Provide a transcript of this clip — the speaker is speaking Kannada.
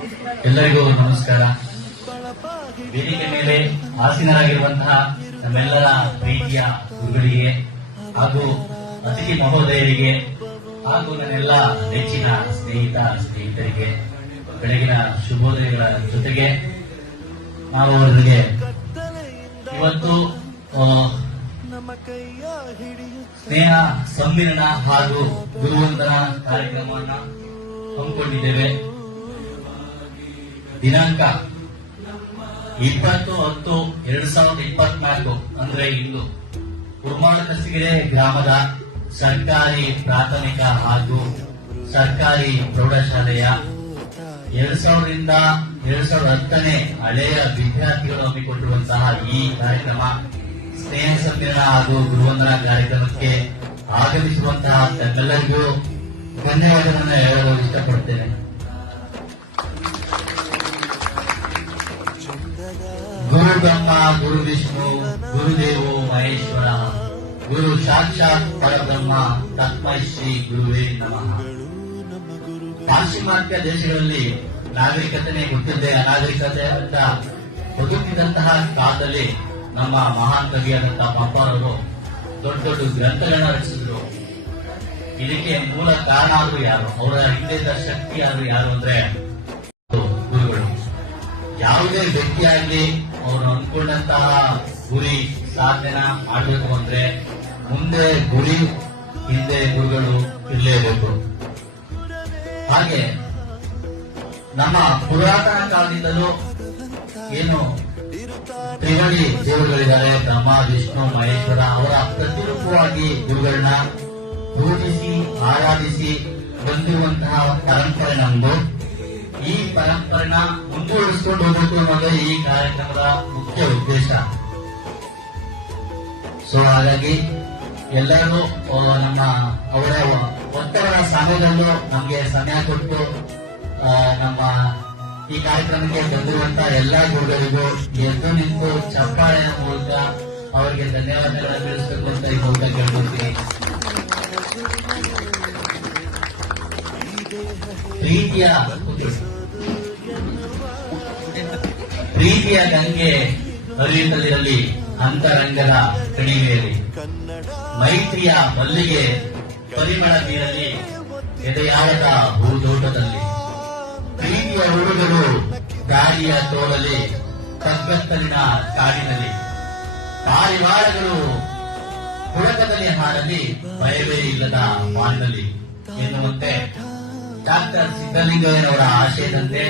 ಎಲ್ಲರಿಗೂ ನಮಸ್ಕಾರ. ವೇದಿಕೆ ಮೇಲೆ ಆಸೀನರಾಗಿರುವಂತಹ ನಮ್ಮೆಲ್ಲರ ಪ್ರೀತಿಯ ಗುರುಗಳಿಗೆ ಹಾಗೂ ಅತಿಥಿ ಮಹೋದಯರಿಗೆ ಹಾಗೂ ನನ್ನೆಲ್ಲ ನೆಚ್ಚಿನ ಸ್ನೇಹಿತ ಸ್ನೇಹಿತರಿಗೆ, ಬೆಳಗಿನ ಶುಭೋದಯಗಳ ಜೊತೆಗೆ ನಾವು ಅವರಿಗೆ ಇವತ್ತು ಸ್ನೇಹ ಸಮ್ಮಿಲನ ಹಾಗೂ ಗುರುವಂದನ ಕಾರ್ಯಕ್ರಮವನ್ನು ಹಮ್ಮಿಕೊಂಡಿದ್ದೇವೆ. ದಿನಾಂಕ ಇಪ್ಪತ್ತು ಹತ್ತು ಎರಡ್ ಸಾವಿರದ ಇಪ್ಪತ್ನಾಲ್ಕು, ಅಂದ್ರೆ ಇಂದು. ಕುರ್ಮಾಳ ಕಸಿಗೆರೆ ಗ್ರಾಮದ ಸರ್ಕಾರಿ ಪ್ರಾಥಮಿಕ ಹಾಗೂ ಸರ್ಕಾರಿ ಪ್ರೌಢಶಾಲೆಯ ಎರಡ್ ಸಾವಿರದಿಂದ ಎರಡ್ ಸಾವಿರದ ಹತ್ತನೇ ಹಳೆಯ ವಿದ್ಯಾರ್ಥಿಗಳು ಹಮ್ಮಿಕೊಂಡಿರುವಂತಹ ಈ ಕಾರ್ಯಕ್ರಮ ಸ್ನೇಹ ಸಮ್ಮೇಳನ ಹಾಗೂ ಗುರುವಂದನಾ ಕಾರ್ಯಕ್ರಮಕ್ಕೆ ಆಗಮಿಸುವಂತಹ ತಮ್ಮೆಲ್ಲರಿಗೂ ಧನ್ಯವಾದಗಳನ್ನು ಹೇಳಲು ಇಷ್ಟಪಡ್ತೇನೆ. ಗುರು ಬ್ರಹ್ಮ ಗುರು ವಿಷ್ಣು ಗುರುದೇವೋ ಮಹೇಶ್ವರ, ಗುರು ಸಾಕ್ಷಾತ್ ಪರಬ್ರಹ್ಮ ತತ್ಮಶ್ರೀ ಶ್ರೀ ಗುರುವೇ ನಮಃ. ಪಾಶ್ಚಿಮಾತ್ಯ ದೇಶಗಳಲ್ಲಿ ನಾಗರಿಕತೆ ಹುಟ್ಟಿದ್ದೇ ಅನಾಗರಿಕತೆ ಅಂತ ಬದುಕಿದಂತಹ ಕಾಲದಲ್ಲಿ ನಮ್ಮ ಮಹಾನ್ ಕವಿಯಾದಂತಹ ಪಂಪರವರು ದೊಡ್ಡ ದೊಡ್ಡ ಗ್ರಂಥಗಳನ್ನ ರಚಿಸಿದ್ರು. ಇದಕ್ಕೆ ಮೂಲ ಕಾರಣ ಆದ್ರೂ ಯಾರು? ಅವರ ಹಿಂದೆ ಶಕ್ತಿ ಆದ್ರೂ ಯಾರು ಅಂದ್ರೆ ಯಾವುದೇ ವ್ಯಕ್ತಿಯಾಗಲಿ ಅವರು ಅನ್ಕೊಂಡಂತಹ ಗುರಿ ಸಾಧನೆ ಮಾಡಬೇಕು ಅಂದ್ರೆ ಮುಂದೆ ಗುರಿ ಹಿಂದೆ ಗುರುಗಳು ಇರಲೇಬೇಕು. ಹಾಗೆ ನಮ್ಮ ಪುರಾತನ ಕಾಲದಿಂದಲೂ ಏನು ತ್ರಿವಳಿ ದೇವರುಗಳಿದ್ದಾರೆ, ಬ್ರಹ್ಮ, ವಿಷ್ಣು, ಮಹೇಶ್ವರ, ಅವರ ಪ್ರತಿರೂಪವಾಗಿ ಗುರುಗಳನ್ನ ಪೂಜಿಸಿ, ಆರಾಧಿಸಿ ಬಂದಿರುವಂತಹ ಪರಂಪರೆ ನಮ್ದು. ಈ ಪರಂಪರೆನ ಮುಂದುವರಿಸಿಕೊಂಡು ಹೋಗಬೇಕು ಅನ್ನೋದೇ ಈ ಕಾರ್ಯಕ್ರಮದ ಮುಖ್ಯ ಉದ್ದೇಶ. ಸೊ ಹಾಗಾಗಿ ಎಲ್ಲರೂ ನಮ್ಮ ಅವರ ಒತ್ತಡದ ಸಮಯದಲ್ಲೂ ನಮಗೆ ಸಮಯ ಕೊಟ್ಟು ನಮ್ಮ ಈ ಕಾರ್ಯಕ್ರಮಕ್ಕೆ ಬಂದಿರುವಂತ ಎಲ್ಲಾ ಗುರುಗಳಿಗೂ ಎದ್ದು ನಿಂತು ಚಪ್ಪಾಳೆಯ ಮೂಲಕ ಅವರಿಗೆ ಧನ್ಯವಾದಗಳನ್ನು ತಿಳಿಸಬೇಕು ಅಂತ ಈ ಮೂಲಕ ಕೇಳ್ಕೊಳ್ತೀನಿ. ಪ್ರೀತಿಯ ಪ್ರೀತಿಯ ಗಂಗೆ ಹರಿಯುತ್ತಲಿರಲಿ ಅಂತರಂಗದ ಕಣಿವೆಯಲ್ಲಿ. ಮೈತ್ರಿಯ ಮಲ್ಲಿಗೆ ಪರಿಮಳ ಬೀರಲಿ ಎದೆಯಾಳದ ಭೂದೋಟದಲ್ಲಿ ಪ್ರೀತಿಯ ಹುಡುಗರು ಗಾಳಿಯ ತೋಡಲಿ ಕಗ್ಗತ್ತಲಿನ ಕಾಡಿನಲ್ಲಿ. ಪಾರಿವಾಳಗಳು ಪುಳಕದಲ್ಲಿ ಹಾರಲಿ ಭಯವೇ ಇಲ್ಲದ ಮಾನಿನಲ್ಲಿ ಎನ್ನುವಂತೆ ಡಾಕ್ಟರ್ ಸಿದ್ದಲಿಂಗಯ್ಯನವರ ಆಶಯದಂತೆ